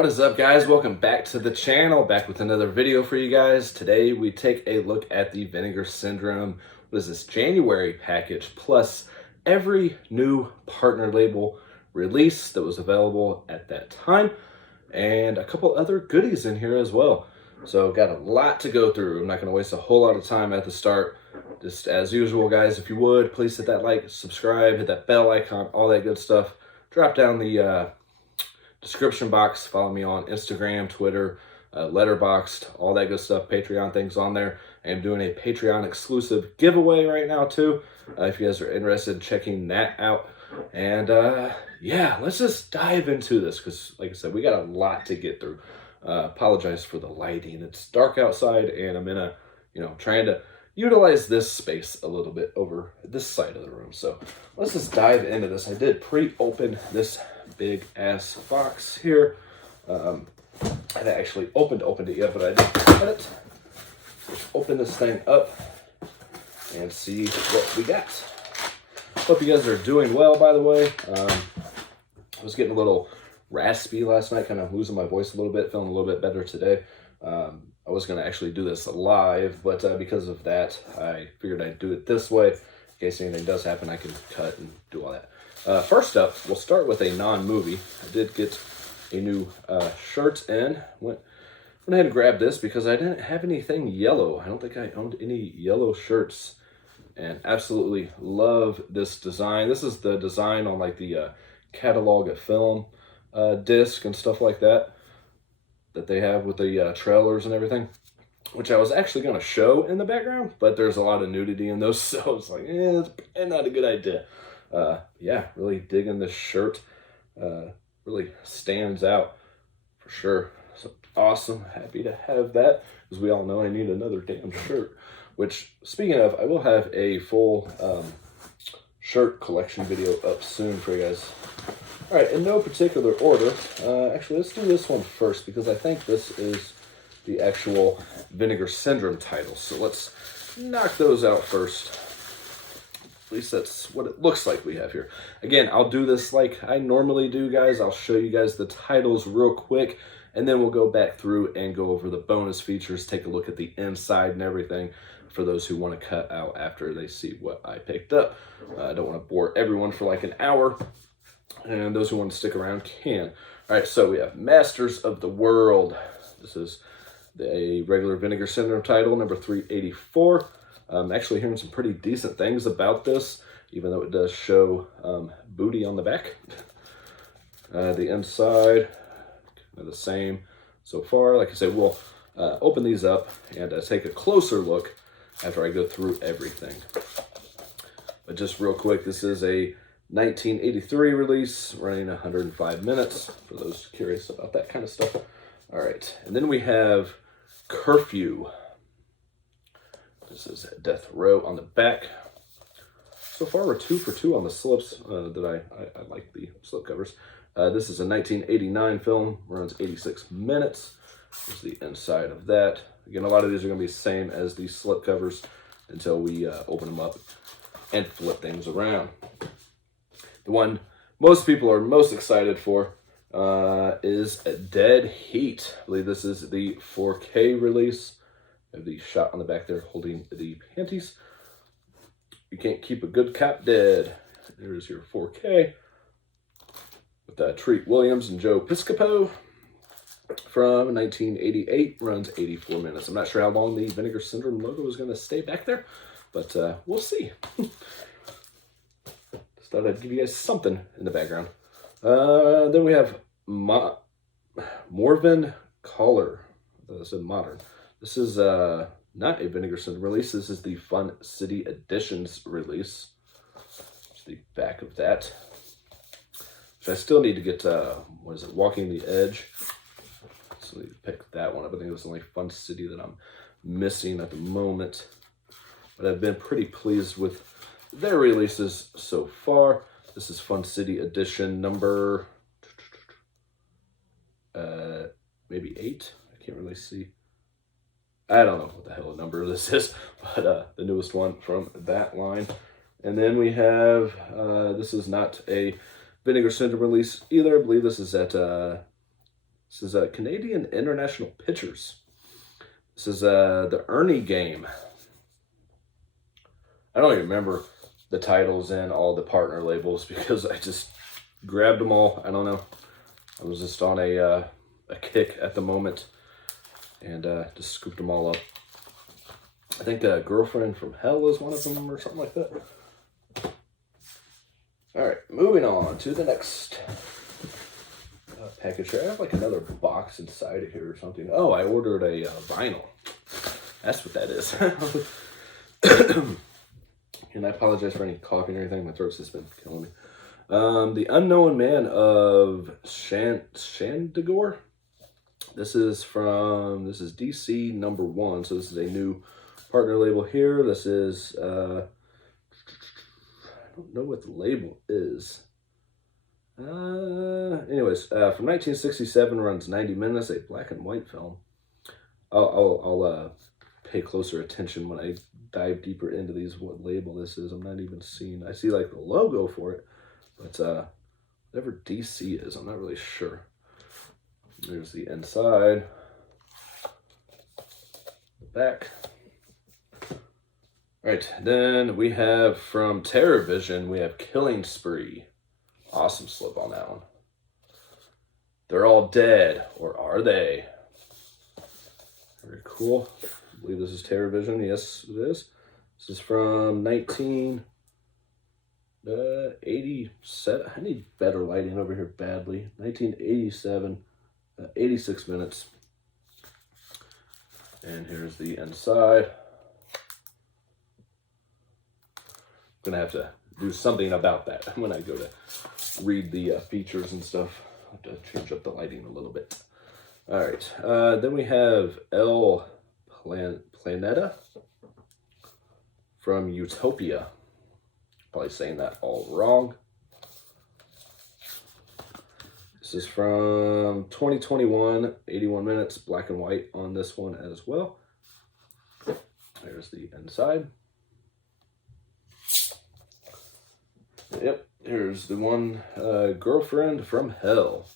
What is up, guys? Welcome back to the channel, back with another video for you guys. Today we take a look at the Vinegar Syndrome, what is this, January package, plus every new partner label release that was available at that time, and a couple other goodies in here as well. So got a lot to go through. I'm not going to waste a whole lot of time at the start. Just as usual, guys, if you would, please hit that like, subscribe, hit that bell icon, all that good stuff. Drop down the description box. Follow me on Instagram, Twitter, Letterboxd, all that good stuff. Patreon things on there. I am doing a Patreon exclusive giveaway right now too, if you guys are interested in checking that out. And yeah, let's just dive into this because, like I said, we got a lot to get through. Apologize for the lighting. It's dark outside, and I'm in a, trying to utilize this space a little bit over this side of the room. So let's just dive into this. I did pre-open this big ass box here. I haven't actually opened it yet, but I did cut it. Let's open this thing up and see what we got. Hope you guys are doing well, by the way. I was getting a little raspy last night, kind of losing my voice a little bit, feeling a little bit better today. I was going to actually do this live, but because of that, I figured I'd do it this way. In case anything does happen, I can cut and do all that. First up, we'll start with a non-movie. I did get a new shirt in. Went ahead and grabbed this because I didn't have anything yellow. I don't think I owned any yellow shirts, and absolutely love this design. This is the design on like the catalog of film disc and stuff like that they have with the trailers and everything, which I was actually going to show in the background, but there's a lot of nudity in those, so it's like, it's not a good idea. Yeah, really digging this shirt. Really stands out for sure. So awesome. Happy to have that. As we all know, I need another damn shirt, which, speaking of, I will have a full shirt collection video up soon for you guys. All right, in no particular order. Actually, let's do this one first because I think this is the actual Vinegar Syndrome title. So let's knock those out first. At least that's what it looks like we have here. Again, I'll do this like I normally do, guys. I'll show you guys the titles real quick, and then we'll go back through and go over the bonus features, take a look at the inside and everything for those who want to cut out after they see what I picked up. I don't want to bore everyone for like an hour, and those who want to stick around can. All right, so we have Masters of the World. This is the regular Vinegar Syndrome title, number 384. I'm actually hearing some pretty decent things about this, even though it does show booty on the back. The inside, the same so far. Like I said, we'll open these up and take a closer look after I go through everything. But just real quick, this is a 1983 release, running 105 minutes, for those curious about that kind of stuff. All right, and then we have Curfew. This is Death Row on the back. So far, we're 2 for 2 on the slips. I like the slip covers. This is a 1989 film, runs 86 minutes. Here's the inside of that. Again, a lot of these are going to be the same as the slip covers until we open them up and flip things around. The one most people are most excited for is Dead Heat. I believe this is the 4K release. I have the shot on the back there holding the panties. You can't keep a good cop dead. There's your 4K with Treat Williams and Joe Piscopo from 1988. Runs 84 minutes. I'm not sure how long the Vinegar Syndrome logo is going to stay back there, but we'll see. Just thought I'd give you guys something in the background. Then we have Morven Caller. I said modern. This is not a Vinegar Syndrome release. This is the Fun City Editions release. It's the back of that. Which I still need to get, what is it, Walking the Edge. So I need to pick that one up. I think it was the only Fun City that I'm missing at the moment. But I've been pretty pleased with their releases so far. This is Fun City Edition number, maybe 8. I can't really see. I don't know what the hell number this is, but the newest one from that line. And then we have, this is not a Vinegar Syndrome release either. I believe this is at This is Canadian International Pictures. This is the Ernie Game. I don't even remember the titles and all the partner labels because I just grabbed them all. I don't know. I was just on a kick at the moment and just scooped them all up. I think Girlfriend from Hell is one of them or something like that. All right, moving on to the next package here. I have like another box inside of here or something. Oh, I ordered a vinyl. That's what that is. And I apologize for any coughing or anything. My throat's just been killing me. The Unknown Man of Shandagore. This is DC #1. So this is a new partner label here. This is, I don't know what the label is. Anyways, from 1967, runs 90 minutes, a black and white film. I'll pay closer attention when I dive deeper into these, what label this is. I'm not even seeing, I see like the logo for it, but whatever DC is, I'm not really sure. There's the inside, the back. All right, then we have from Terror Vision, we have Killing Spree. Awesome slip on that one. They're all dead, or are they? Very cool. I believe this is Terror Vision. Yes, it is. This is from 1987. I need better lighting over here badly. 1987, 86 minutes. And here's the inside. I'm gonna have to do something about that when I go to read the features and stuff. I'll have to change up the lighting a little bit. All right, then we have El Planeta from Utopia. Probably saying that all wrong. This is from 2021, 81 minutes, black and white on this one as well. There's the inside. Yep, here's the one, Girlfriend from Hell. I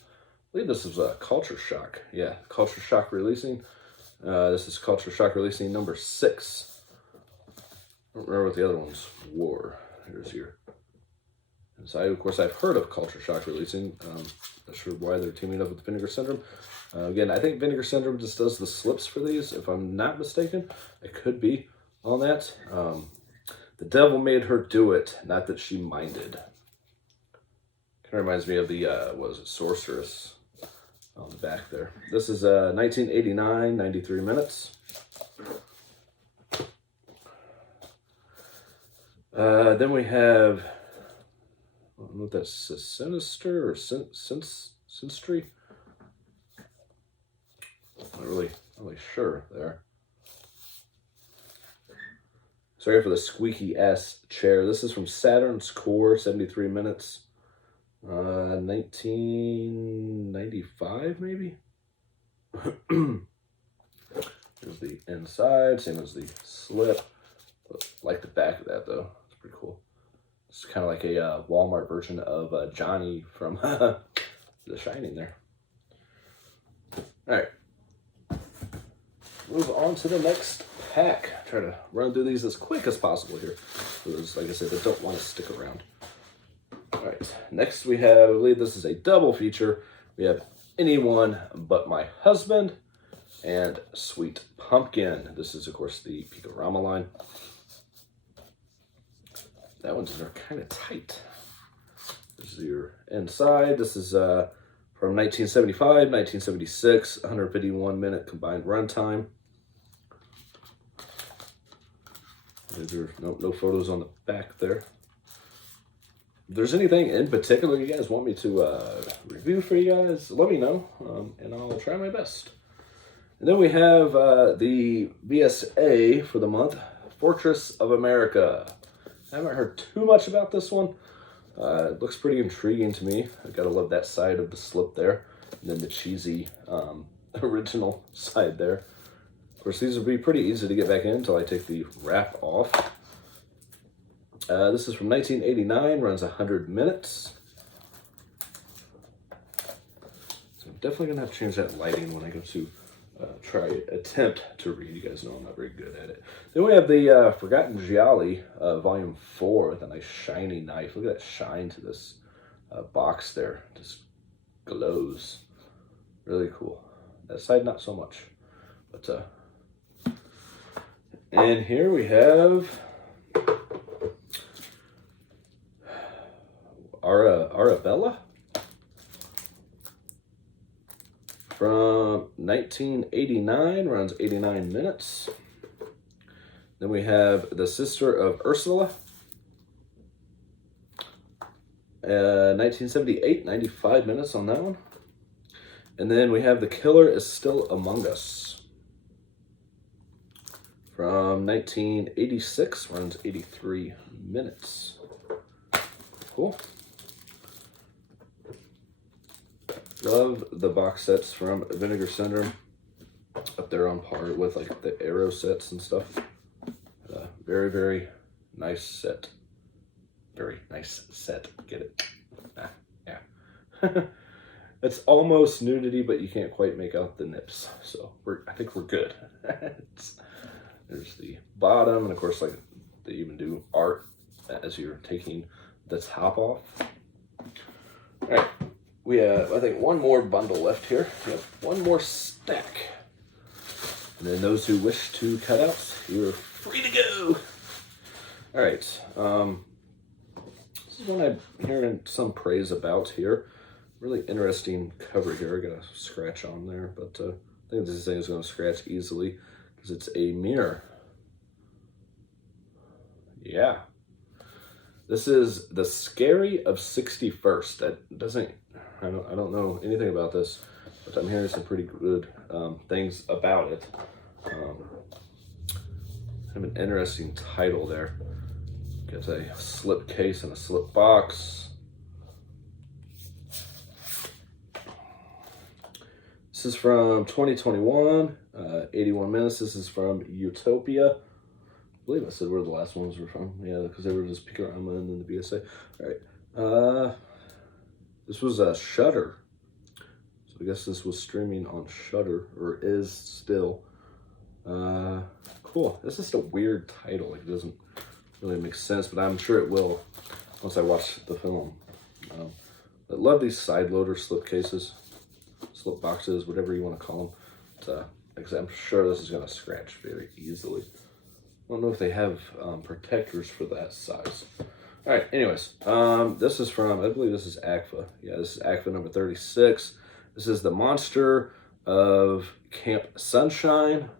believe this is a Culture Shock. Yeah, Culture Shock releasing. This is Culture Shock releasing #6. I don't remember what the other ones were. Here's your inside. Of course, I've heard of Culture Shock releasing. Not sure why they're teaming up with Vinegar Syndrome. Again, I think Vinegar Syndrome just does the slips for these, if I'm not mistaken. It could be on that. The devil made her do it, not that she minded. Kind of reminds me of the, what is it, Sorceress on the back there. This is 1989, 93 minutes. Then we have, I don't know if that's Sinister or Sinstry. Not really sure there. Sorry for the squeaky ass chair. This is from Saturn's Core, 73 minutes. 1995 maybe? Here's the inside, same as the slip. I like the back of that though. It's pretty cool. It's kind of like a Walmart version of Johnny from The Shining there. All right. Move on to the next pack. Try to run through these as quick as possible here. For those, like I said, that don't want to stick around. All right. Next we have, I believe this is a double feature. We have Anyone But My Husband and Sweet Pumpkin. This is, of course, the Picorama line. That one's kind of tight. This is your inside. This is from 1975, 1976, 151 minute combined runtime. There's no photos on the back there. If there's anything in particular you guys want me to review for you guys, let me know, and I'll try my best. And then we have the VSA for the month, Fortress of America. I haven't heard too much about this one. It looks pretty intriguing to me. I gotta love that side of the slip there, and then the cheesy original side there. Of course, these will be pretty easy to get back in until I take the wrap off. This is from 1989, runs 100 minutes. Some definitely gonna have to change that lighting when I go to attempt to read. You guys know I'm not very good at it. Then we have the Forgotten Gialli, Volume 4 with a nice shiny knife. Look at that shine to this box there. Just glows. Really cool. That side, not so much. But, and here we have Arabella from 1989, runs 89 minutes. Then we have The Sister of Ursula, 1978, 95 minutes on that one. And then we have The Killer Is Still Among Us from 1986, runs 83 minutes. Cool. Love the box sets from Vinegar Syndrome. Up there on par with like the Arrow sets and stuff. Very, very nice set. Very nice set. Get it? Yeah. It's almost nudity, but you can't quite make out the nips. So I think we're good. There's the bottom, and of course, like they even do art as you're taking the top off. All right, we have, I think, one more bundle left here. We have one more stack. And then those who wish to cut out, you're free to go. All right, this is one I'm hearing some praise about here. Really interesting cover here. I got a scratch on there, but I think this thing is going to scratch easily because it's a mirror. Yeah. This is The Scary of 61st. That doesn't, I don't know anything about this, but I'm hearing some pretty good things about it. Kind of an interesting title there. Gets a slip case and a slip box. This is from 2021, 81 minutes. This is from Utopia. I believe I said where the last ones were from. Yeah, because they were just Picorama and then the BSA. All right. This was a Shudder. So I guess this was streaming on Shudder, or is still. Cool. This is just a weird title. Like, it doesn't really make sense, but I'm sure it will once I watch the film. I love these side loader slip cases. Slip boxes, whatever you want to call them. I'm sure this is going to scratch very easily. I don't know if they have protectors for that size. All right, anyways, this is from, I believe this is ACFA. Yeah, this is ACFA number 36. This is The Monster of Camp Sunshine.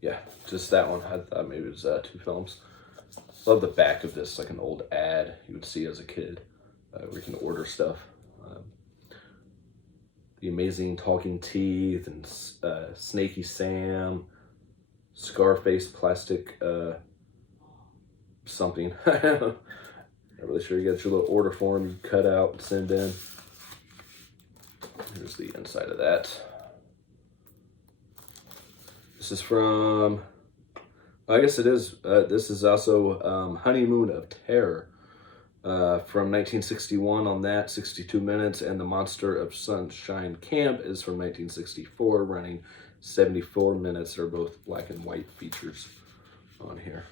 Yeah, just that one. I thought maybe it was 2 films. Love the back of this, like an old ad you would see as a kid where you can order stuff. The Amazing Talking Teeth and Snaky Sam, Scarface Plastic something. Not really sure. You got your little order form you cut out and send in. Here's the inside of that. This is from, I guess it is, this is also Honeymoon of Terror. From 1961 on that, 62 minutes, and The Monster of Sunshine Camp is from 1964, running 74 minutes. They're both black and white features on here.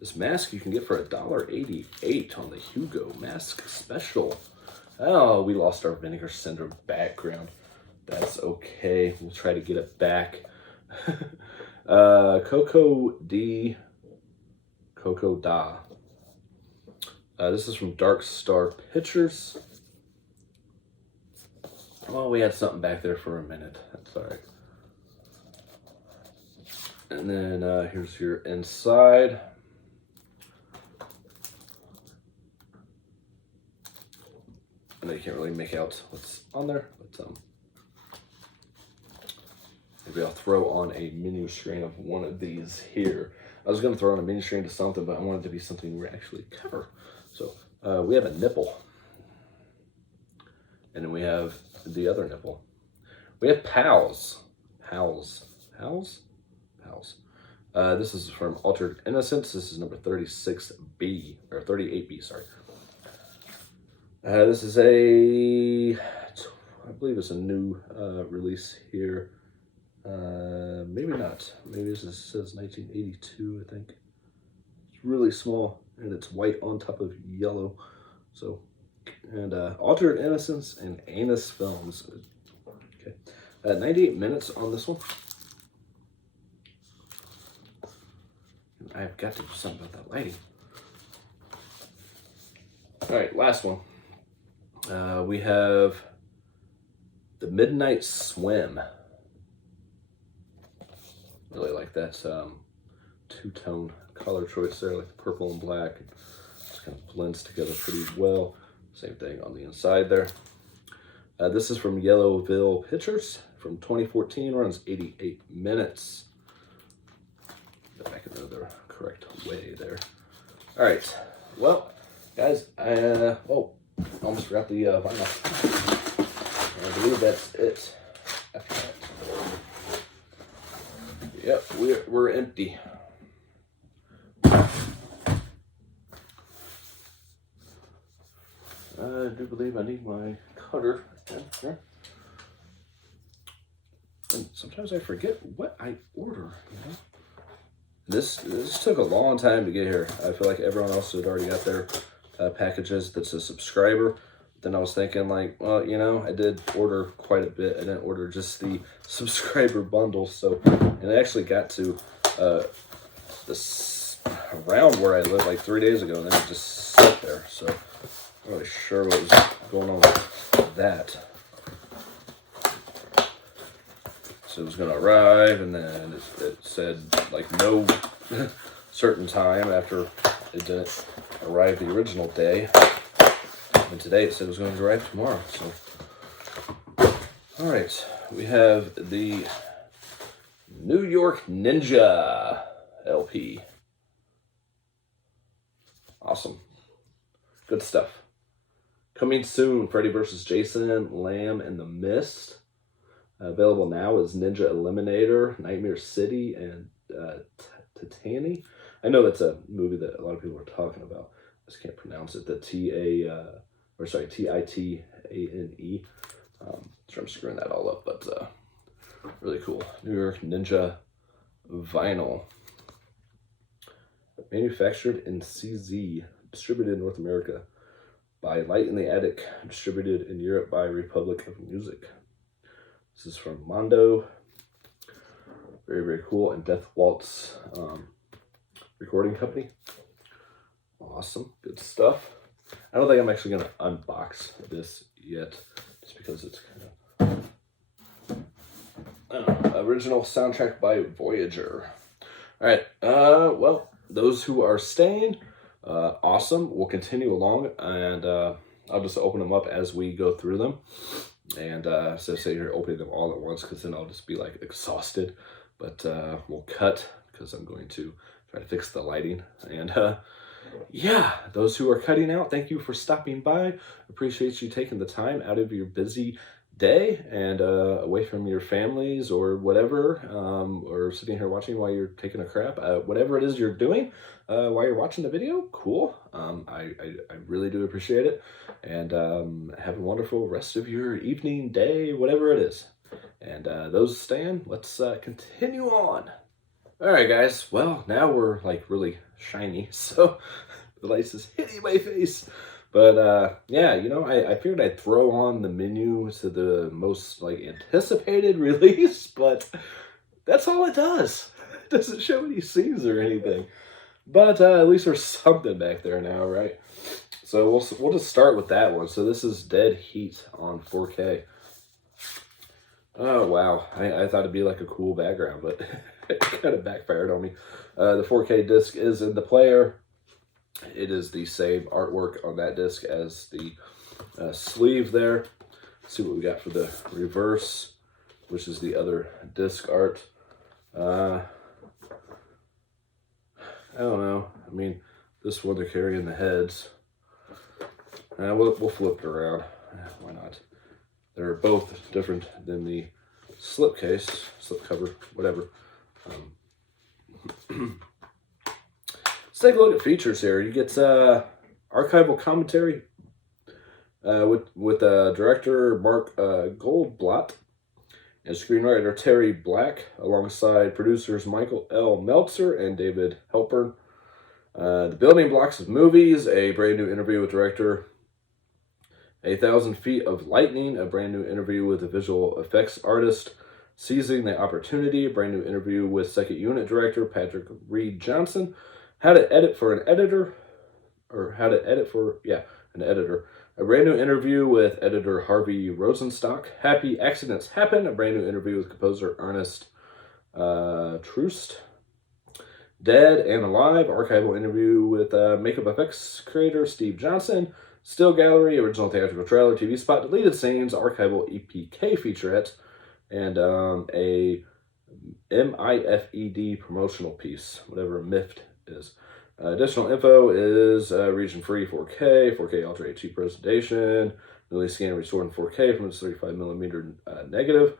This mask you can get for $1.88 on the Hugo Mask Special. Oh, we lost our Vinegar Syndrome background. That's okay. We'll try to get it back. Coco Da. This is from Dark Star Pictures. Well, we had something back there for a minute. That's all right. And then here's your inside. I know you can't really make out what's on there, but maybe I'll throw on a menu screen of one of these here. I was going to throw on a menu screen to something, but I wanted it to be something we actually cover. So we have a nipple. And then we have the other nipple. We have Pals. This is from Altered Innocence. This is number 36B, or 38B, sorry. This is a I believe it's a new release here. Maybe not. Maybe this says 1982, I think. It's really small, and it's white on top of yellow. So, and Altered Innocence and Anus Films. Okay, 98 minutes on this one. I've got to do something about that lighting. All right, last one. We have The Midnight Swim. Really like that two-tone color choice there, like the purple and black. It just kind of blends together pretty well. Same thing on the inside there. This is from Yellowville Pictures from 2014, runs 88 minutes. Go back into the correct way there. All right, well, guys, almost forgot the vinyl. I believe that's it. After that. Yep, we're empty. I do believe I need my cutter in here. And sometimes I forget what I order, you know? This took a long time to get here. I feel like everyone else had already got their packages that's a subscriber. Then I was thinking like, well, you know, I did order quite a bit. I didn't order just the subscriber bundle. So, and I actually got to this around where I live like 3 days ago, and then it just sat there. So I'm not really sure what was going on with that. So it was gonna arrive, and then it said like no certain time after it didn't arrive the original day. And today it said it was going to arrive tomorrow. So, all right, we have the New York Ninja LP. Awesome, good stuff. Coming soon: Freddy vs. Jason, Lamb, and The Mist. Available now is Ninja Eliminator, Nightmare City, and Titani. I know that's a movie that a lot of people are talking about. I just can't pronounce it. The Titane. Sure, I'm screwing that all up, but really cool. New York Ninja vinyl. Manufactured in CZ, distributed in North America by Light in the Attic, distributed in Europe by Republic of Music. This is from Mondo. Very, very cool. And Death Waltz recording company. Awesome. Good stuff. I don't think I'm actually going to unbox this yet, just because it's kind of, I don't know, original soundtrack by Voyager. All right. Well, those who are staying, awesome. We'll continue along, and I'll just open them up as we go through them. And so say you're opening them all at once, because then I'll just be like exhausted. But we'll cut, because I'm going to try to fix the lighting. And yeah, those who are cutting out, thank you for stopping by. Appreciate you taking the time out of your busy day and away from your families or whatever, or sitting here watching while you're taking a crap, whatever it is you're doing while you're watching the video. Cool. I really do appreciate it, and have a wonderful rest of your evening, day, whatever it is. And those staying, let's continue on. All right, guys. Well, now we're like really shiny, so the lights is hitting my face. But yeah, you know, I figured I'd throw on the menu to the most like anticipated release, but that's all it does. It doesn't show any scenes or anything. But at least there's something back there now, right? So we'll just start with that one. So this is Dead Heat on 4K. Oh wow, I thought it'd be like a cool background, but it kind of backfired on me. The 4K disc is in the player. It is the same artwork on that disc as the sleeve there. Let's see what we got for the reverse, which is the other disc art. I don't know. I mean, this one they're carrying the heads. We'll flip it around. Why not? They're both different than the slipcase, slipcover, whatever. Let's take a look at features here. You get archival commentary, with director Mark Goldblatt and screenwriter Terry Black, alongside producers Michael L. Meltzer and David Halpern. The building blocks of movies, a brand new interview with director 1,000 Feet of Lightning, a brand new interview with a visual effects artist, Seizing the Opportunity, a brand new interview with second unit director Patrick Reed Johnson, How to Edit for an Editor, an Editor, a brand new interview with editor Harvey Rosenstock, Happy Accidents Happen, a brand new interview with composer Ernest Troost, Dead and Alive, archival interview with makeup effects creator Steve Johnson, Still Gallery, original theatrical trailer, TV spot, deleted scenes, archival EPK featurette, and a MIFED promotional piece, whatever MIFT is. Additional info is region free 4K, 4K Ultra HD presentation, newly scanned and restored in 4K from its 35mm negative.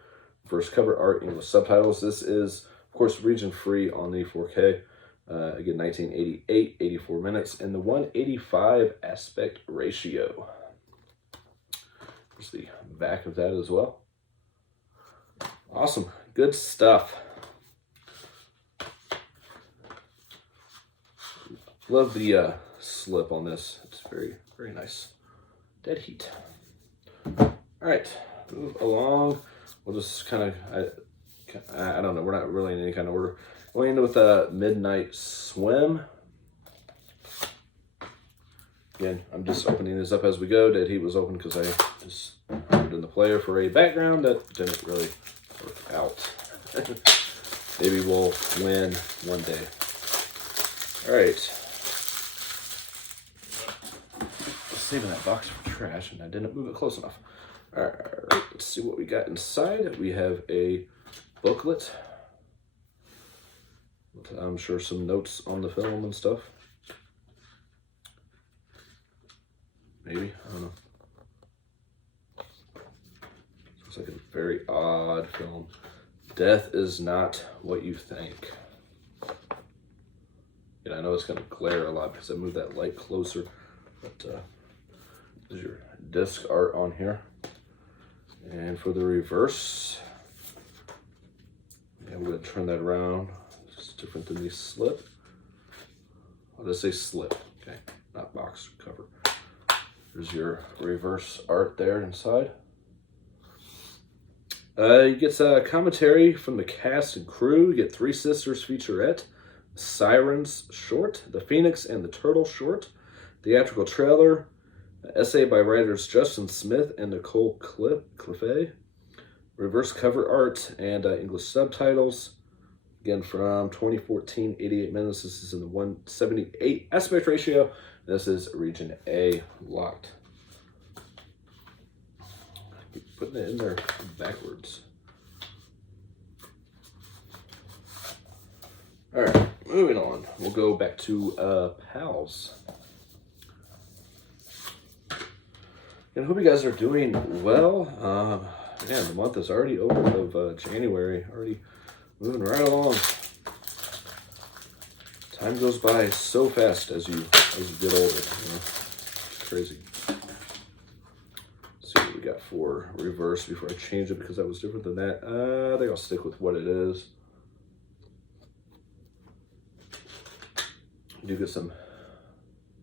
First cover art, English subtitles. This is, of course, region free on the 4K. Again, 1988, 84 minutes, and the 185 aspect ratio. There's the back of that as well. Awesome. Good stuff. Love the slip on this. It's very, very nice. Dead heat. All right, move along. We'll just kind of, I don't know, we're not really in any kind of order. Going into with a Midnight Swim. Again, I'm just opening this up as we go. Dead Heat was open because I just put it in the player for a background that didn't really work out. Maybe we'll win one day. All right. Saving that box for trash, and I didn't move it close enough. All right, let's see what we got inside. We have a booklet. I'm sure some notes on the film and stuff. Maybe, I don't know. Looks like a very odd film. Death is not what you think. Yeah, I know it's gonna glare a lot because I moved that light closer, but there's your disc art on here. And for the reverse, yeah, we're gonna turn that around. It's different than the slip. I'll just say slip, okay, not box cover. There's your reverse art there inside. You get a commentary from the cast and crew. You get Three Sisters featurette, Sirens short, The Phoenix and the Turtle short, theatrical trailer, essay by writers Justin Smith and Nicole Cliffey, reverse cover art, and English subtitles. Again, from 2014, 88 minutes. This is in the 178 aspect ratio. This is region A locked. Keep putting it in there backwards. All right, moving on. We'll go back to Pals. And I hope you guys are doing well. Man, the month is already over of January. Already moving right along. Time goes by so fast as you get older. You know? It's crazy. Let's see what we got for reverse before I change it because that was different than that. I think I'll stick with what it is. You do get some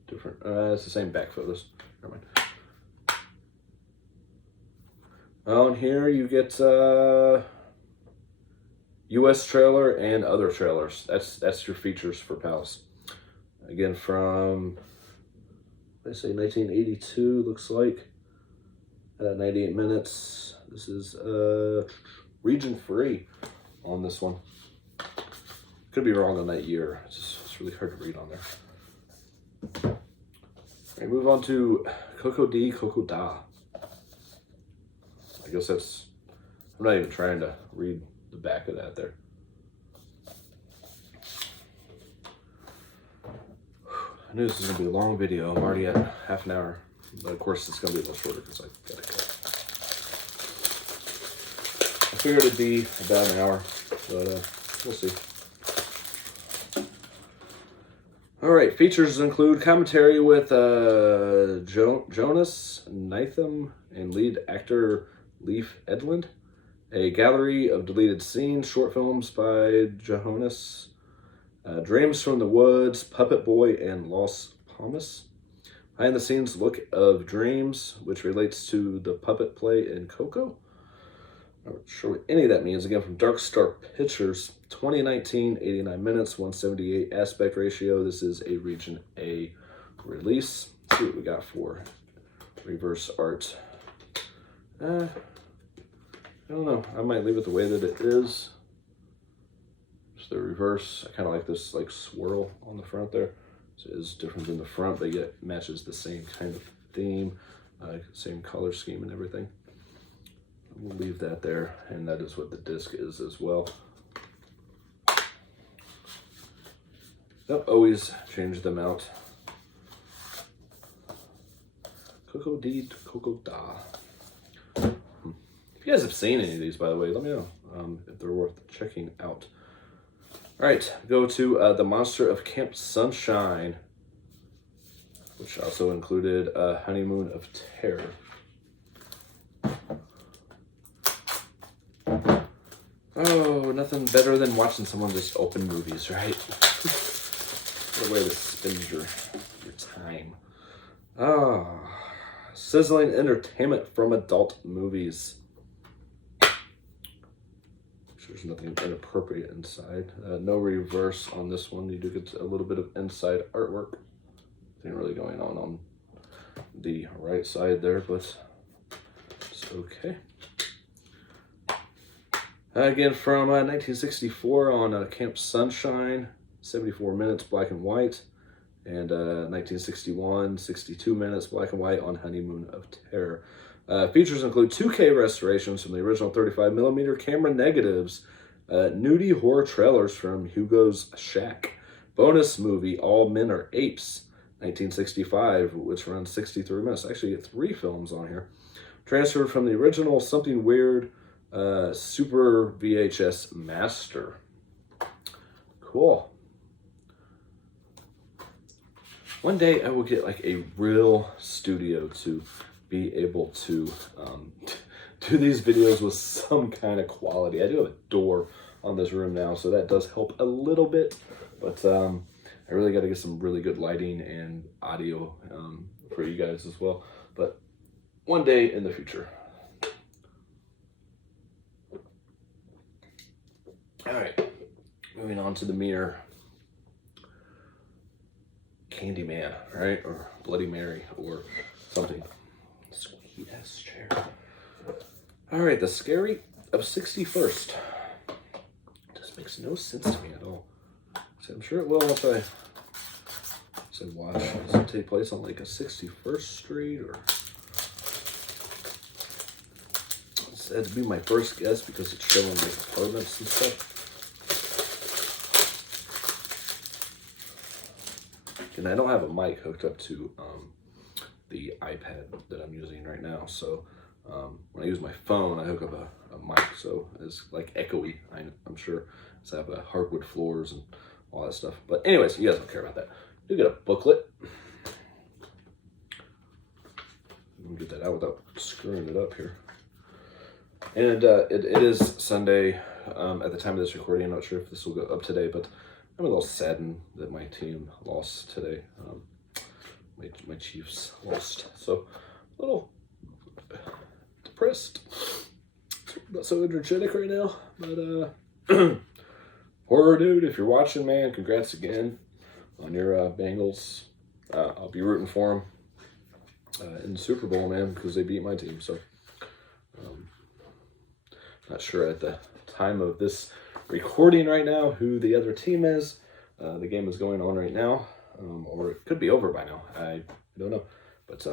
different. It's the same back photos. Never mind. On here you get U.S. trailer and other trailers. That's your features for Pals. Again, from they say 1982 looks like. 98 minutes. This is region free on this one. Could be wrong on that year. It's really hard to read on there. All right, move on to Coco D, Coco Da. I guess that's, I'm not even trying to read the back of that there. I knew this was going to be a long video. I'm already at half an hour. But of course it's going to be a little shorter because I got to cut. I figured it'd be about an hour, but we'll see. All right, features include commentary with Jonas Nytham and lead actor Leif Edlund, a gallery of deleted scenes, short films by Jonas, Dreams from the Woods, Puppet Boy, and Los Palmas. Behind the scenes look of Dreams, which relates to the puppet play in Coco. I'm not sure what any of that means. Again, from Dark Star Pictures, 2019, 89 minutes, 178 aspect ratio. This is a Region A release. Let's see what we got for reverse art. I don't know. I might leave it the way that it is. Just the reverse. I kind of like this like swirl on the front there. So it is different than the front, but yet matches the same kind of theme, same color scheme and everything. We'll leave that there, and that is what the disc is as well. Don't always change them out. Coco Deed, Coco Da. If you guys have seen any of these, by the way, let me know if they're worth checking out. All right, go to The Monster of Camp Sunshine, which also included Honeymoon of Terror. Oh, nothing better than watching someone just open movies, right? What a way to spend your time. Ah, sizzling entertainment from adult movies. There's nothing inappropriate inside. No reverse on this one. You do get a little bit of inside artwork. Nothing really going on the right side there, but it's okay. Again, from 1964 on Camp Sunshine, 74 minutes, black and white. And 1961, 62 minutes, black and white on Honeymoon of Terror. Features include 2K restorations from the original 35mm camera negatives, nudie horror trailers from Hugo's Shack, bonus movie All Men Are Apes, 1965, which runs 63 minutes. I actually get 3 films on here. Transferred from the original Something Weird Super VHS Master. Cool. One day I will get like a real studio to be able to do these videos with some kind of quality. I do have a door on this room now, so that does help a little bit, but I really got to get some really good lighting and audio for you guys as well, but one day in the future. All right, moving on to the mirror. Candyman, right? Or Bloody Mary or something. Sweet ass chair. All right, The Scary of 61st. This makes no sense to me at all. So I'm sure it will once I watch. Does it take place on like a 61st Street or? It's had to be my first guess because it's showing like apartments and stuff. And I don't have a mic hooked up to the iPad that I'm using right now. So when I use my phone, I hook up a mic. So it's like echoey, I'm sure. So I have hardwood floors and all that stuff. But anyways, you guys don't care about that. You get a booklet. Let me get that out without screwing it up here. And it is Sunday at the time of this recording. I'm not sure if this will go up today, but I'm a little saddened that my team lost today. My Chiefs lost, so a little depressed. Not so energetic right now, but horror dude, if you're watching, man, congrats again on your Bengals. I'll be rooting for them in the Super Bowl, man, because they beat my team. So not sure at the time of this recording right now who the other team is. The game is going on right now, or it could be over by now. I don't know, but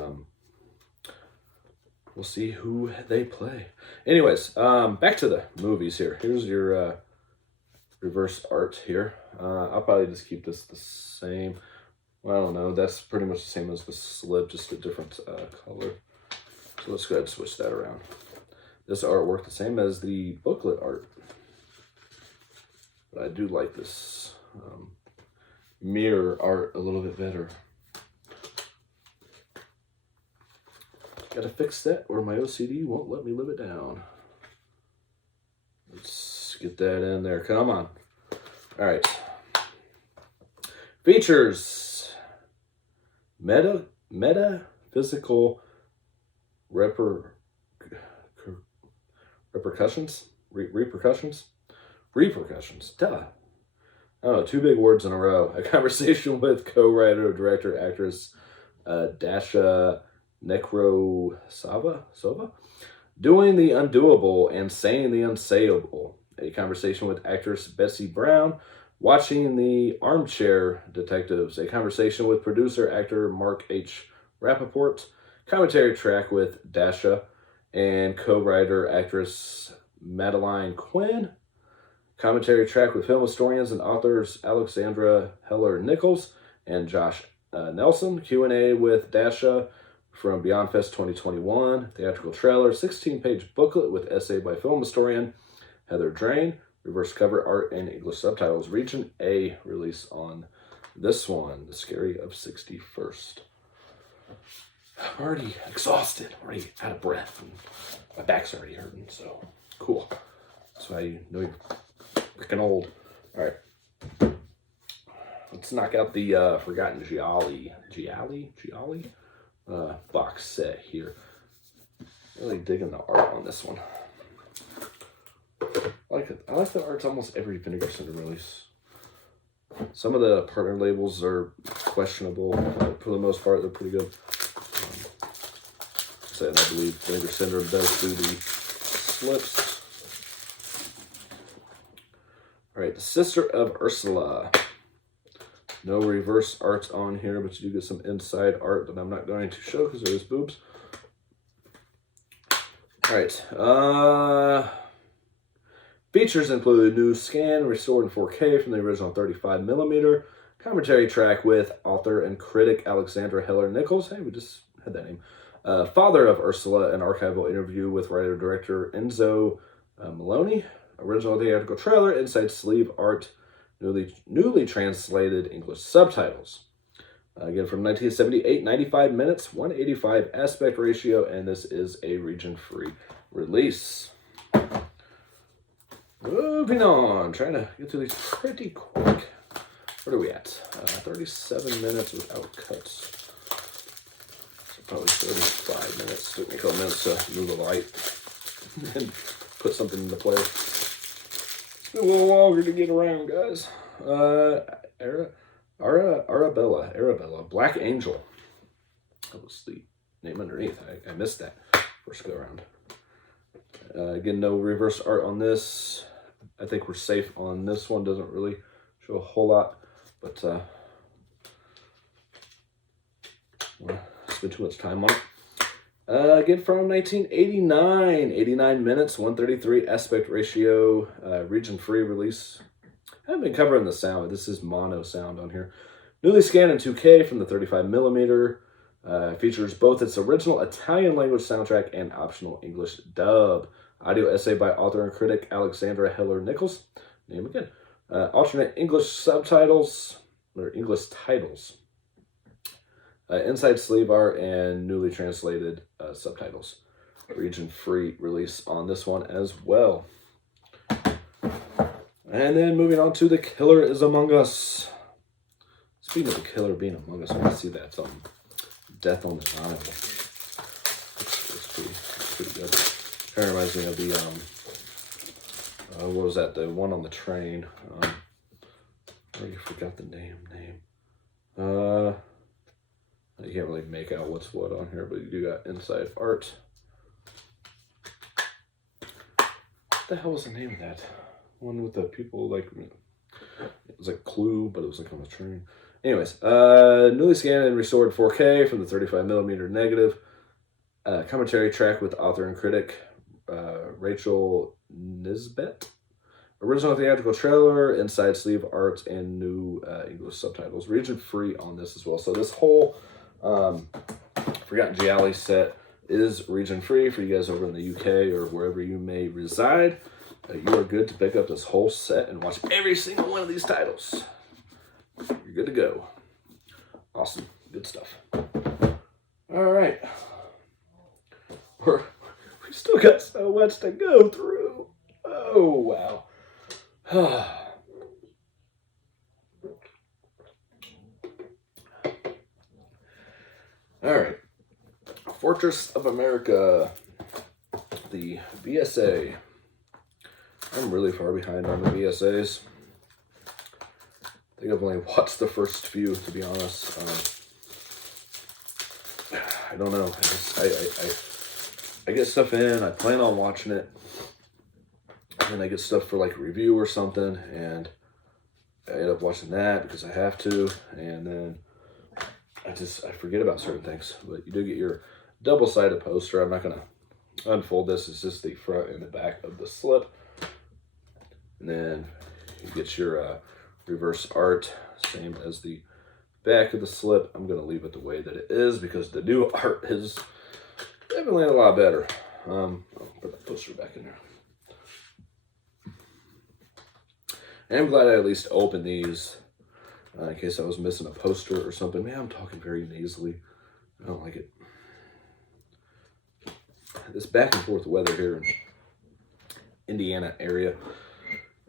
we'll see who they play. Anyways, back to the movies here. Here's your reverse art here. I'll probably just keep this the same. Well, I don't know. That's pretty much the same as the slip, just a different color. So let's go ahead and switch that around. This artwork the same as the booklet art. But I do like this mirror art a little bit better. Gotta fix that or my OCD won't let me live it down. Let's get that in there. Come on. All right. Features. Metaphysical repercussions. Duh. Oh, two big words in a row. A conversation with co-writer, director, actress Dasha Sova, doing the undoable and saying the unsayable. A conversation with actress Betsy Brown, watching the Armchair Detectives. A conversation with producer, actor Mark H. Rappaport. Commentary track with Dasha and co-writer, actress Madeline Quinn. Commentary track with film historians and authors Alexandra Heller-Nichols and Josh Nelson. Q&A with Dasha from Beyond Fest 2021. Theatrical trailer, 16-page booklet with essay by film historian Heather Drain. Reverse cover art and English subtitles. Region A release on this one. The Scary of 61st. I'm already exhausted, already out of breath, and my back's already hurting, so cool. That's why you know you're freaking old. All right. Let's knock out the Forgotten Gialli box set here. Really digging the art on this one. I like the arts almost every Vinegar Syndrome release. Some of the partner labels are questionable, but for the most part, they're pretty good. And I believe Vinegar Syndrome does do the slips. All right, The Sister of Ursula. No reverse art on here, but you do get some inside art that I'm not going to show because there's boobs. All right. Features include new scan, restored in 4K from the original 35mm. Commentary track with author and critic Alexandra Heller-Nichols. Hey, we just had that name. Father of Ursula, an archival interview with writer-director Enzo Maloney. Original theatrical trailer, inside sleeve art, newly translated English subtitles. Again, from 1978, 95 minutes, 185 aspect ratio, and this is a region-free release. Moving on, trying to get through these pretty quick. Where are we at? 37 minutes without cuts. Probably 35 minutes. Took me a couple minutes to move a light and put something into place. It's been a little longer to get around, guys. Arabella, Black Angel. That was the name underneath. I missed that first go around. Again, no reverse art on this. I think we're safe on this one. Doesn't really show a whole lot, but spend too much time on it. Again, from 1989, 89 minutes, 133 aspect ratio, region-free release. I haven't been covering the sound, but this is mono sound on here. Newly scanned in 2K from the 35mm. Features both its original Italian language soundtrack and optional English dub. Audio essay by author and critic Alexandra Heller-Nichols. Name again. Alternate English subtitles, or English titles. Inside sleeve art and newly translated subtitles. Region-free release on this one as well. And then moving on to The Killer is Among Us. Speaking of The Killer being among us, I can see that Death on the Nile. It's pretty good. Kind of reminds me of the, what was that? The one on the train. I already forgot the name. You can't really make out what's what on here, but you do got inside art. What the hell was the name of that? One with the people, like, it was like Clue, but it was like on the train. Anyways, newly scanned and restored 4K from the 35mm negative. Commentary track with author and critic Rachel Nisbet. Original theatrical trailer, inside sleeve art, and new English subtitles. Region free on this as well. So this whole Forgotten Gialli set is region free for you guys over in the UK or wherever you may reside. You are good to pick up this whole set and watch every single one of these titles. you're good to go. Awesome. Good stuff. All right. We still got so much to go through. Oh, wow. All right. Fortress of America, the BSA. I'm really far behind on the BSAs. I think I've only watched the first few, to be honest. I don't know. I get stuff in, I plan on watching it, and then I get stuff for like a review or something, and I end up watching that because I have to, and then I forget about certain things. But you do get your double-sided poster. I'm not going to unfold this. It's just the front and the back of the slip. And then you get your reverse art, same as the back of the slip. I'm going to leave it the way that it is because the new art is definitely a lot better. I'll put that poster back in there. And I'm glad I at least opened these in case I was missing a poster or something. Man, I'm talking very nasally. I don't like it. This back and forth weather here in Indiana area.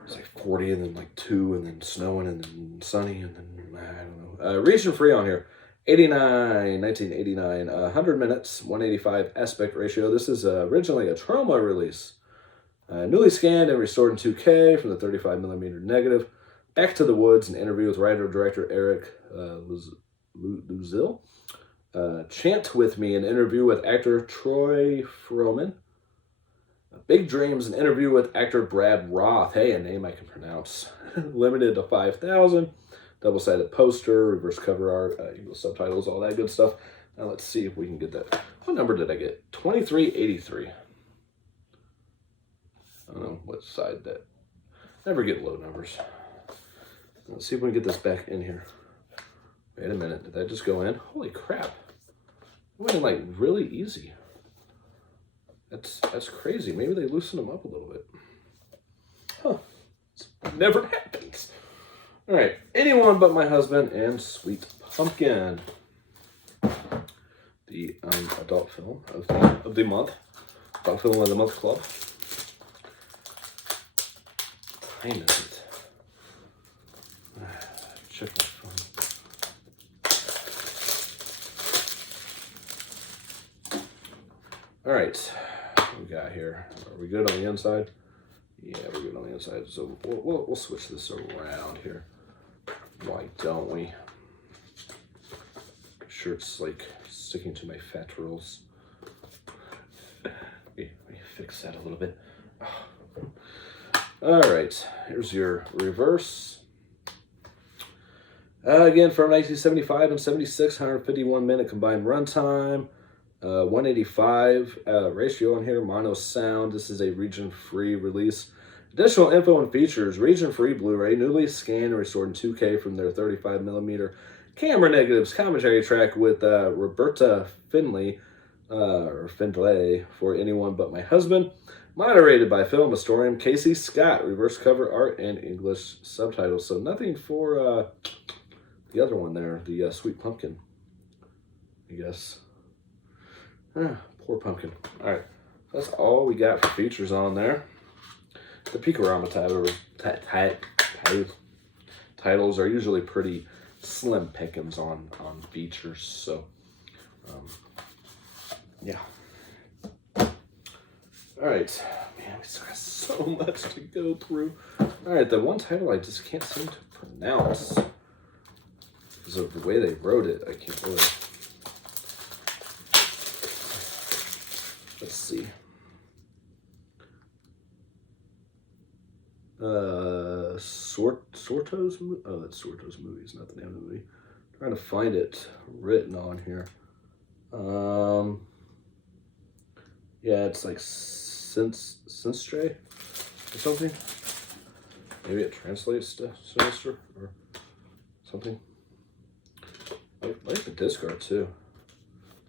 It's like 40 and then like 2 and then snowing and then sunny and then I don't know. Region free on here. 1989, 100 minutes, 185 aspect ratio. This is originally a trauma release. Newly scanned and restored in 2K from the 35mm negative. Back to the Woods, an interview with writer-director Eric Luzil. Chant With Me, an interview with actor Troy Froman. Big Dreams, an interview with actor Brad Roth. Hey, a name I can pronounce. Limited to 5,000. Double-sided poster, reverse cover art, English subtitles, all that good stuff. Now let's see if we can get that. What number did I get? 2383. I don't know what side that. Never get low numbers. Let's see if we can get this back in here. Wait a minute. Did that just go in? Holy crap. It went in like really easy. That's crazy. Maybe they loosened them up a little bit. Huh. It never happens. All right. Anyone But My Husband and Sweet Pumpkin. The adult film of the month. Adult film of the month club. What time is it? Check my phone. All right, what we got here? Are we good on the inside? Yeah, we're good on the inside. So we'll switch this around here. Why don't we? Shirt's like sticking to my fat rolls. Let me fix that a little bit. All right, here's your reverse. Again, from 1975 and 76, 151 minute combined runtime, 185 ratio on here, mono sound. This is a region-free release. Additional info and features: region-free Blu-ray, newly scanned and restored in 2K from their 35mm camera negatives. Commentary track with Roberta Findlay for Anyone But My Husband. Moderated by film historian Casey Scott. Reverse cover art and English subtitles. So nothing for the other one there, the Sweet Pumpkin, I guess. Poor pumpkin. All right, that's all we got for features on there. The Peakorama titles are usually pretty slim pickings on features, so yeah. All right, man, we still got so much to go through. All right, the one title I just can't seem to pronounce because of the way they wrote it. I can't really. Let's see. Sorto's. Oh, that's Sorto's Movies, not the name of the movie. I'm trying to find it written on here. Yeah, it's like Sinstre or something. Maybe it translates to sinister or something. I like the disc art too.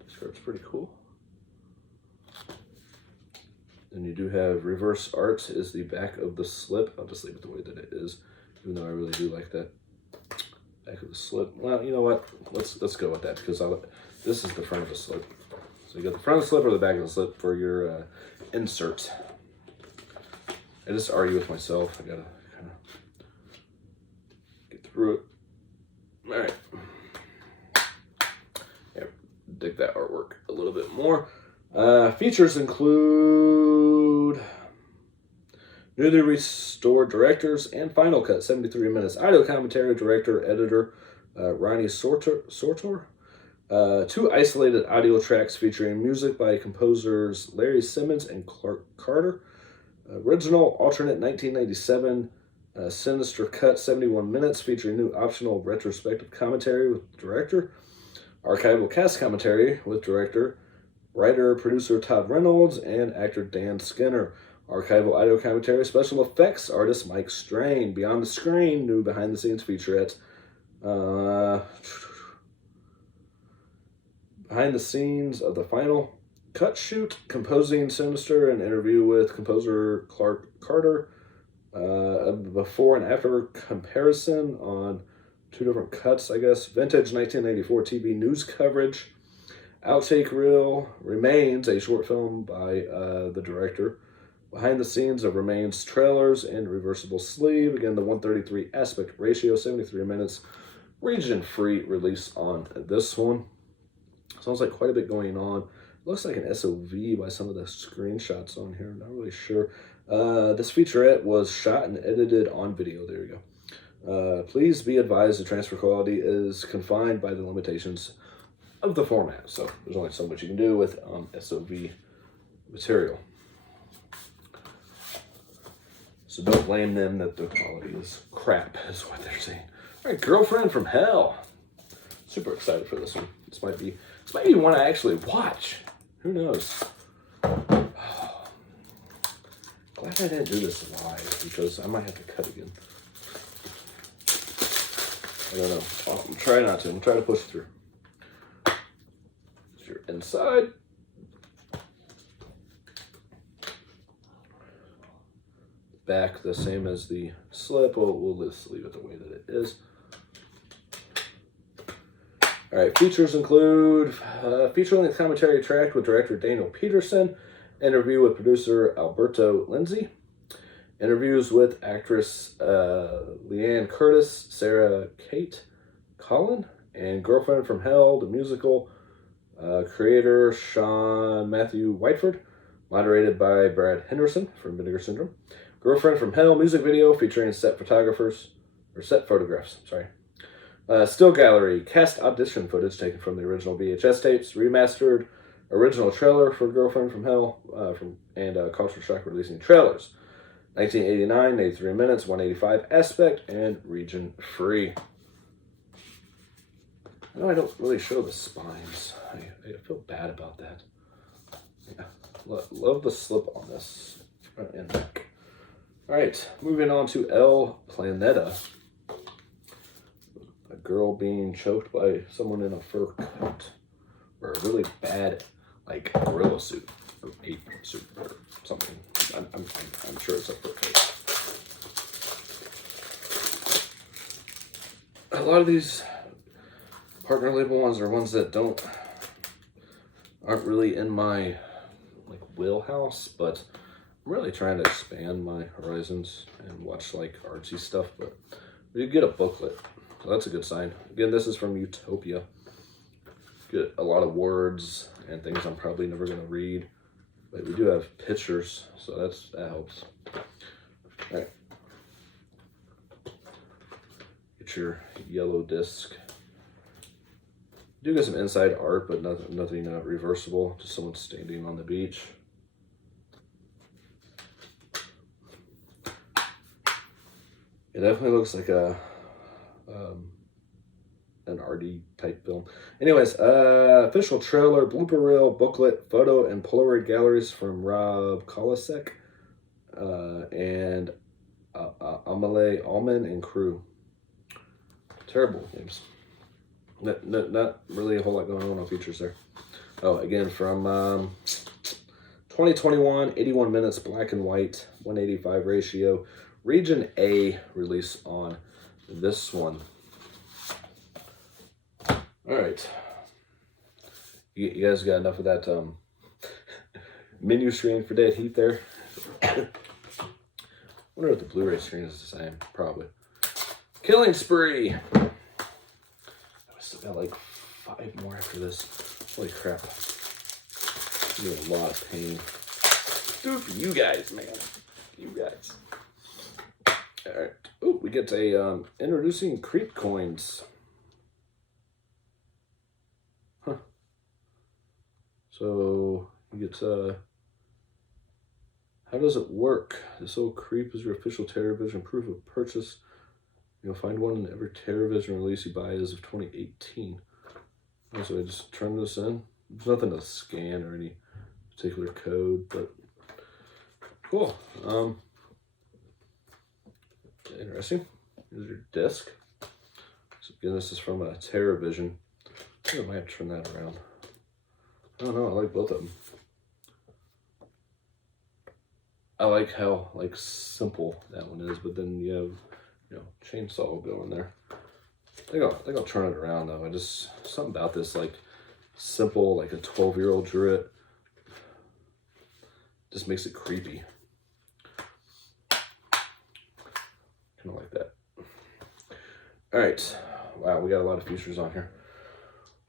Disc art's pretty cool. And you do have reverse art is the back of the slip. I'll just leave it the way that it is, even though I really do like that. Back of the slip. Well, you know what? Let's go with that because this is the front of the slip. So you got the front of the slip or the back of the slip for your insert. I just argue with myself. I gotta kind of get through it. All right. Yeah, dig that artwork a little bit more. Features include newly restored directors and final cut, 73 minutes. Audio commentary, director, editor, Ronnie Sortor. 2 isolated audio tracks featuring music by composers Larry Simmons and Clark Carter. Original alternate 1997 Sinister cut, 71 minutes, featuring new optional retrospective commentary with director. Archival cast commentary with director, writer, producer Todd Reynolds, and actor Dan Skinner. Archival audio commentary, special effects artist Mike Strain. Beyond the Screen, new behind-the-scenes featurette. Behind the scenes of the final cut shoot, composing Sinister, an interview with composer Clark Carter. A before and after comparison on 2 different cuts, I guess. Vintage 1984 TV news coverage. Outtake reel. Remains, a short film by the director. Behind the scenes of Remains trailers and reversible sleeve. Again, the 1:33 aspect ratio, 73 minutes. Region free release on this one. Sounds like quite a bit going on. Looks like an SOV by some of the screenshots on here. Not really sure. This featurette was shot and edited on video. There you go. Please be advised the transfer quality is confined by the limitations of the format. So there's only so much you can do with SOV material. So don't blame them that the quality is crap, is what they're saying. All right, Girlfriend from Hell. Super excited for this one. This might be one I actually watch. Who knows? Oh, glad I didn't do this live because I might have to cut again. I don't know. I'm trying not to. I'm trying to push through. So you're inside. Back the same as the slip. We'll just leave it the way that it is. All right, features include feature-length commentary track with director Daniel Peterson, interview with producer Alberto Lindsay, interviews with actress Leanne Curtis, Sarah Kate Collin, and Girlfriend from Hell, the musical, creator Sean Matthew Whiteford, moderated by Brad Henderson from Vinegar Syndrome. Girlfriend from Hell music video featuring set photographs, sorry. Still gallery, cast audition footage taken from the original VHS tapes, remastered original trailer for Girlfriend from Hell, and Culture Shock releasing trailers. 1989, 83 minutes, 185 aspect, and region free. I know I don't really show the spines. I feel bad about that. Yeah, love the slip on this front and back. All right, moving on to El Planeta. A girl being choked by someone in a fur coat, or a really bad, like, gorilla suit, or ape suit, or something. I'm sure it's a fur coat. A lot of these partner label ones are ones that aren't really in my wheelhouse, but I'm really trying to expand my horizons and watch artsy stuff. But we did get a booklet. So that's a good sign. Again, this is from Utopia. Get a lot of words and things I'm probably never going to read. But we do have pictures, so that helps. All right. Get your yellow disc. Do get some inside art, but nothing reversible. Just someone standing on the beach. It definitely looks like an RD type film. Anyways, official trailer, blooper reel, booklet, photo, and Polaroid galleries from Rob Kolasek and Amelie Allman and crew. Terrible names. Not really a whole lot going on features there. Oh, again, from 2021, 81 minutes, black and white, 185 ratio. Region A release on this one. All right. You guys got enough of that menu screen for dead heat there? I wonder if the Blu-ray screen is the same. Probably. Killing Spree. I still got like 5 more after this. Holy crap. I'm in a lot of pain. Dude, for you guys, man. You guys. Alright. Oh, we get a introducing creep coins. Huh. So you get how does it work? This old creep is your official TerrorVision proof of purchase. You'll find one in every TerrorVision release you buy as of 2018. So I just turn this in. There's nothing to scan or any particular code, but cool. Interesting. Here's your disc. So again, this is from a TerrorVision. I think I might have to turn that around. I don't know. I like both of them. I like how simple that one is, but then you have chainsaw will go in there. I think I'll turn it around though. Something about this simple, like a 12-year-old drew it. Just makes it creepy. Kind of like that. All right. Wow, we got a lot of features on here.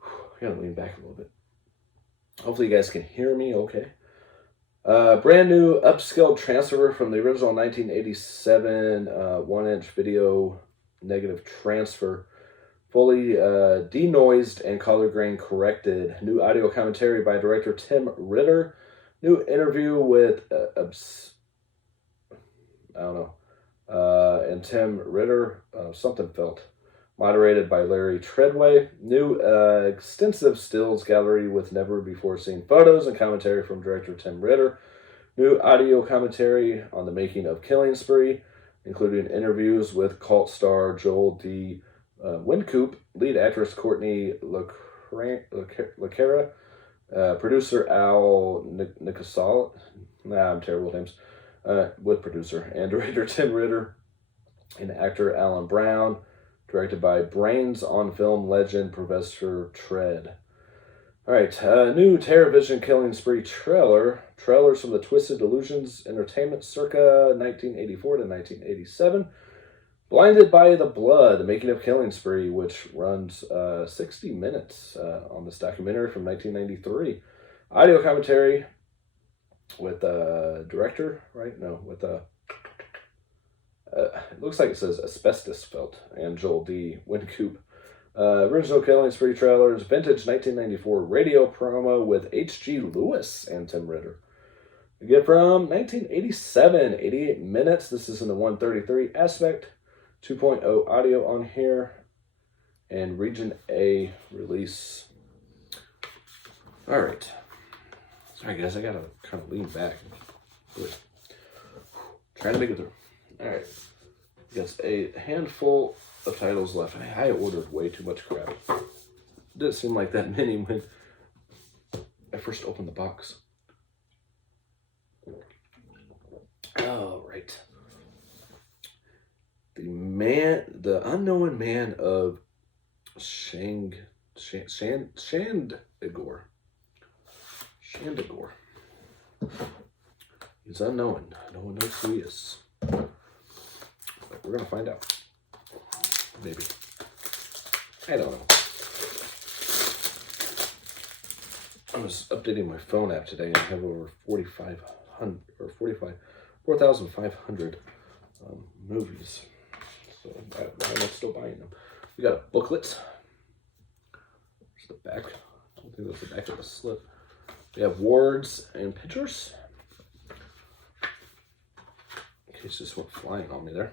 I gotta lean back a little bit. Hopefully you guys can hear me okay. Brand new upscaled transfer from the original 1987 1-inch video negative transfer. Fully denoised and color grain corrected. New audio commentary by director Tim Ritter. New interview with and Tim Ritter, something felt. Moderated by Larry Treadway. New extensive stills gallery with never before seen photos and commentary from director Tim Ritter. New audio commentary on the making of Killing Spree, including interviews with cult star Joel D. Wincoop, lead actress Courtney LaCara, producer Al Nicasal, I'm terrible with names, with producer, and director Tim Ritter, and actor Alan Brown, directed by Brains on Film legend Professor Tread. Alright, new TerrorVision Killing Spree trailer. Trailers from the Twisted Illusions Entertainment circa 1984 to 1987. Blinded by the Blood, the making of Killing Spree, which runs 60 minutes on this documentary from 1993. Audio commentary with director, right? No, with it looks like it says Asbestos Felt and Joel D. Wincoop. Original Killing Spree trailers, vintage 1994 radio promo with H.G. Lewis and Tim Ritter. We get from 1987, 88 minutes. This is in the 133 aspect. 2.0 audio on here. And Region A release. Alright. Sorry guys, I gotta kind of lean back. Really. Trying to make it through. Alright. Got a handful of titles left. I ordered way too much crap. It didn't seem like that many when I first opened the box. Oh, right. The unknown man of Shandagore. Shandagore. He's unknown. No one knows who he is. But we're gonna find out. Maybe. I don't know. I was updating my phone app today and I have over 4,500 movies. So why am I still buying them? We got a booklet. There's the back. I don't think that's the back of the slip. We have words and pictures. In case this went flying on me there.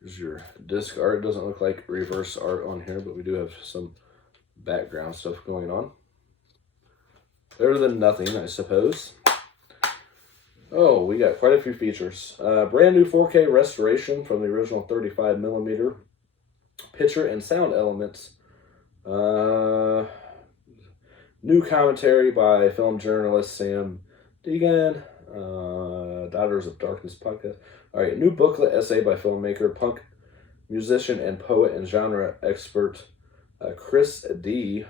Here's your disc art. It doesn't look like reverse art on here, but we do have some background stuff going on. Better than nothing, I suppose. Oh, we got quite a few features. Brand new 4K restoration from the original 35mm. Picture and sound elements. New commentary by film journalist Sam Deegan. Daughters of Darkness podcast. All right, new booklet essay by filmmaker, punk musician, and poet and genre expert Chris D.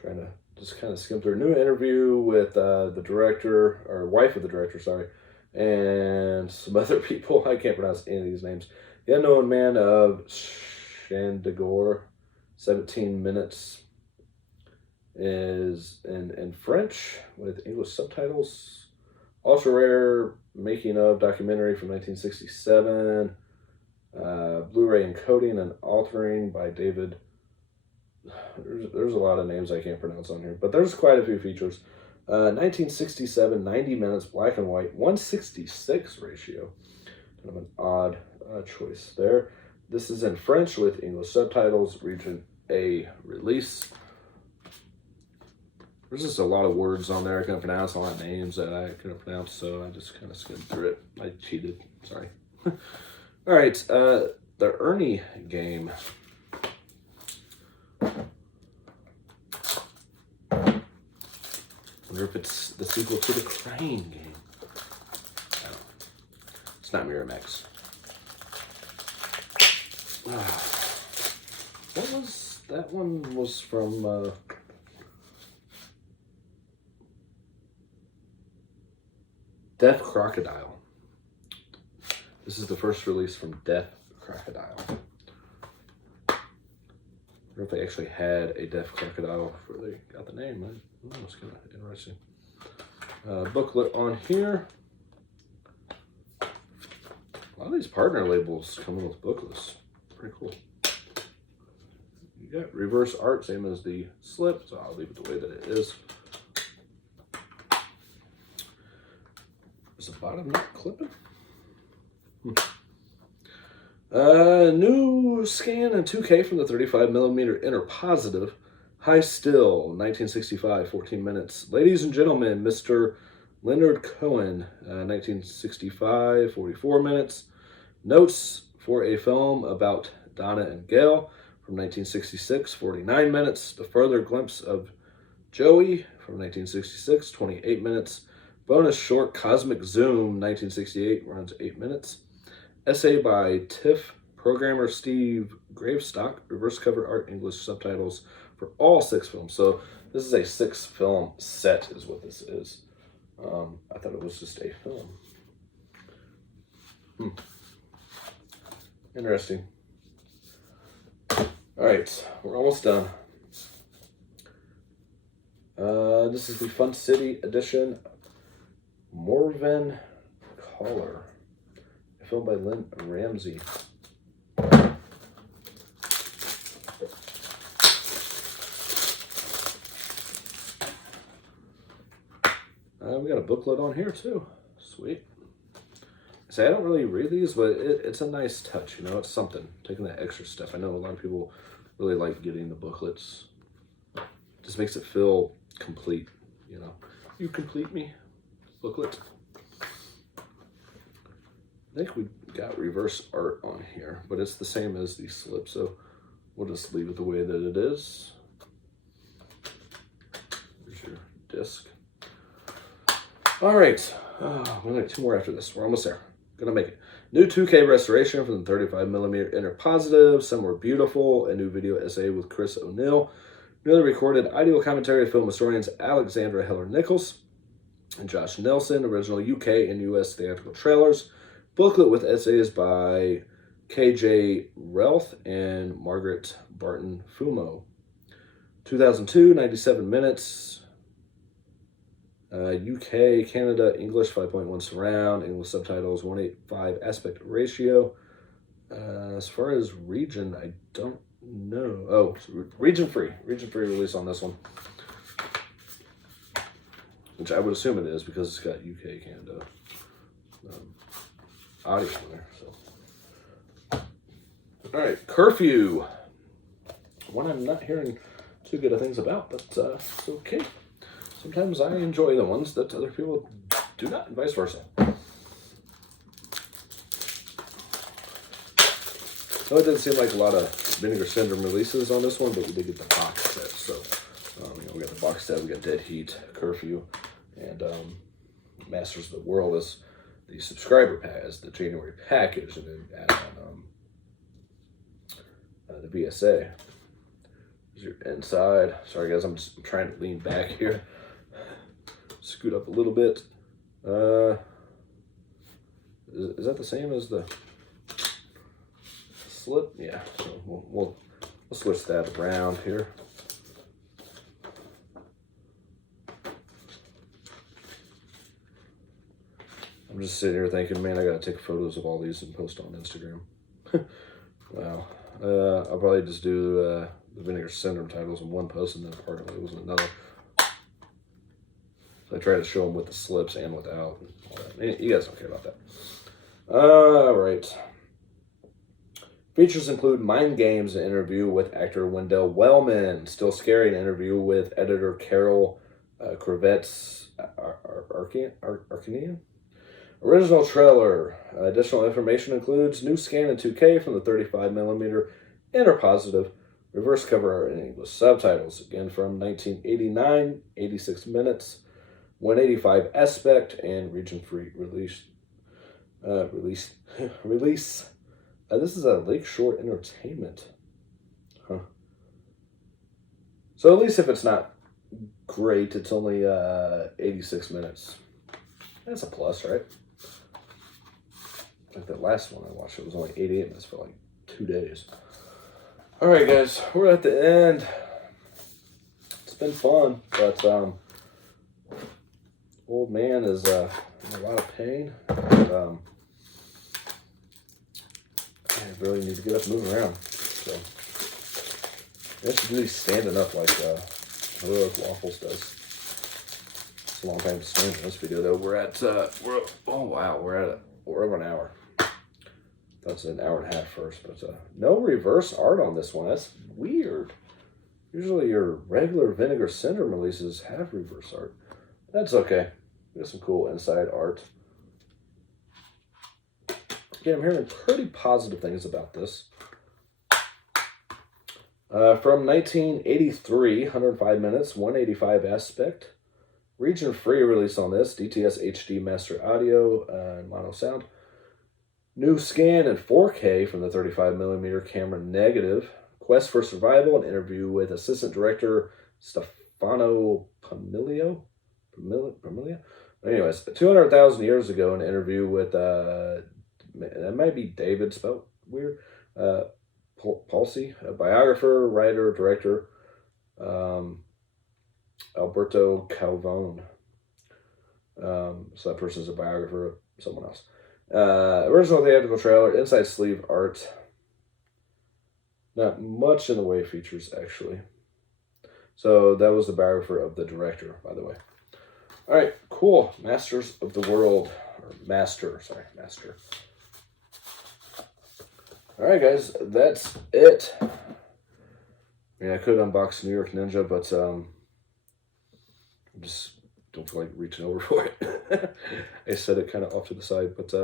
Trying to just kind of skim through a new interview with the director, or wife of the director, sorry, and some other people. I can't pronounce any of these names. The Unknown Man of Chandigor, 17 minutes, is in French with English subtitles. Ultra rare making of documentary from 1967. Blu-ray encoding and altering by David. There's a lot of names I can't pronounce on here, but there's quite a few features. 1967, 90 minutes, black and white, 1:66 ratio. Kind of an odd choice there. This is in French with English subtitles, region A release. There's just a lot of words on there I couldn't pronounce, a lot of names that I couldn't pronounce, so I just kind of skimmed through it. I cheated, sorry. All right, the Ernie game. Wonder if it's the sequel to the Crying Game. I don't know. It's not Miramax. What was that one? Was from Death Crocodile. This is the first release from Death Crocodile. I wonder if they actually had a Death Crocodile before they got the name. It's kind of interesting. Booklet on here. A lot of these partner labels come in with booklets. Pretty cool. You got reverse art, same as the slip, so I'll leave it the way that it is. Is the bottom not clipping? New scan in 2K from the 35mm inner positive. High Still, 1965, 14 minutes. Ladies and gentlemen, Mr. Leonard Cohen, 1965, 44 minutes. Notes for a film about Donna and Gail from 1966, 49 minutes. The Further Glimpse of Joey from 1966, 28 minutes. Bonus short Cosmic Zoom, 1968, runs 8 minutes. Essay by TIFF programmer Steve Gravestock, reverse cover art, English subtitles for all 6 films. So this is a 6-film set is what this is. I thought it was just a film. Interesting. All right, we're almost done. This is the Fun City edition. Morven Caller, a film by Lynn Ramsey. We got a booklet on here too. Sweet. So I don't really read these, but it's a nice touch, you know, it's something. Taking that extra step. I know a lot of people really like getting the booklets. Just makes it feel complete, you know. You complete me, booklet. I think we got reverse art on here, but it's the same as the slip, so we'll just leave it the way that it is. Here's your disc. All right, we're gonna get 2 more after this. We're almost there. Gonna make it. New 2K restoration from the 35mm inner positive. Some were beautiful. A new video essay with Chris O'Neill. Newly recorded audio commentary of film historians Alexandra Heller-Nichols and Josh Nelson. Original UK and US theatrical trailers. Booklet with essays by KJ Relth and Margaret Barton Fumo. 2002, 97 minutes. UK, Canada, English 5.1 surround, English subtitles 1:8:5 aspect ratio. As far as region, I don't know. Oh, region free release on this one, which I would assume it is because it's got UK, Canada audio in there. So, all right, Curfew. One I'm not hearing too good of things about, but it's okay. Sometimes I enjoy the ones that other people do not, and vice versa. So it didn't seem like a lot of Vinegar Syndrome releases on this one, but we did get the box set. So you know, we got the box set, we got Dead Heat, Curfew, and Masters of the World as the subscriber pack, as the January package, and then add on the VSA. Here's your inside. Sorry guys, I'm just trying to lean back here. Scoot up a little bit. Is that the same as the slip? Yeah, so we'll switch that around here. I'm just sitting here thinking, man, I gotta take photos of all these and post on Instagram. Wow. I'll probably just do the Vinegar Syndrome titles in one post and then part of it was another. So I try to show them with the slips and without. And all that. You guys don't care about that. All right. Features include Mind Games, an interview with actor Wendell Wellman. Still Scary, an interview with editor Carol Corvetz Arkanian. Original trailer. Additional information includes new scan in 2K from the 35mm interpositive reverse cover art in English subtitles. Again from 1989, 86 minutes, 185 aspect, and region-free release. Release. This is a Lakeshore Entertainment. Huh. So at least if it's not great, it's only 86 minutes. That's a plus, right? Like that last one I watched, it was only 88 minutes for like 2 days. All right, guys, we're at the end. It's been fun, but old man is in a lot of pain. And, I really need to get up and move around. So I have to do these standing up like Heroic Waffles does. It's a long time to stand in this video though. We're over an hour. That's an hour and a half first, but no reverse art on this one. That's weird. Usually your regular Vinegar Syndrome releases have reverse art. That's okay. There's some cool inside art. Again, I'm hearing pretty positive things about this. From 1983, 105 minutes, 185 aspect. Region free release on this. DTS HD master audio and mono sound. New scan in 4K from the 35mm camera negative. Quest for survival, an interview with assistant director Stefano Pamiglio. Anyways, 200,000 years ago, an interview with that might be David, spelled weird. Palsy, a biographer, writer, director, Alberto Calvone. So that person's a biographer of someone else. Original theatrical trailer, inside sleeve art. Not much in the way of features, actually. So that was the biographer of the director, by the way. All right, cool. Masters of the World, or Master. All right, guys, that's it. I mean, I could unbox New York Ninja, but I just don't feel like reaching over for it. I set it kind of off to the side, but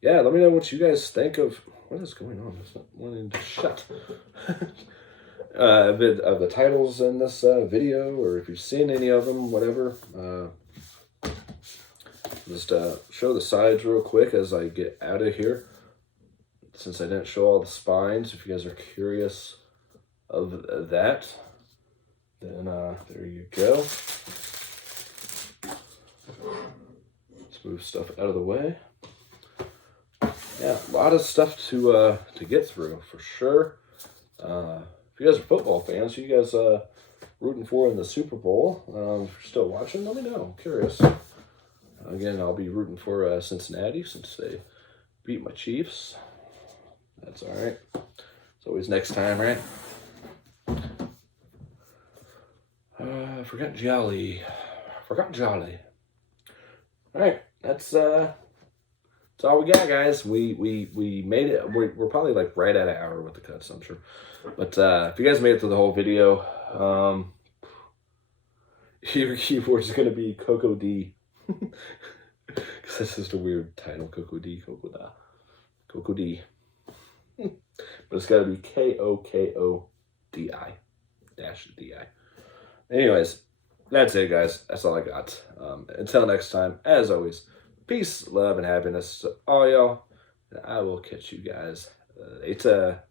yeah, let me know what you guys think of what is going on. It's not wanting to shut. A bit of the titles in this video, or if you've seen any of them, whatever. Just show the sides real quick as I get out of here. Since I didn't show all the spines, if you guys are curious of that, then there you go. Let's move stuff out of the way. Yeah, a lot of stuff to get through for sure. If you guys are football fans, who you guys rooting for in the Super Bowl? If you're still watching, let me know. I'm curious. Again, I'll be rooting for Cincinnati since they beat my Chiefs. That's all right. It's always next time, right? Forgot Jolly. All right, that's all we got, guys. We made it. We're probably like right at an hour with the cuts, I'm sure. But if you guys made it through the whole video, your keyboard is gonna be Coco D. Because that's just a weird title, Coco D, Coco D. But it's got to be KOKODI -DI. Anyways, that's it, guys. That's all I got. Until next time, as always, peace, love, and happiness to all y'all. And I will catch you guys later.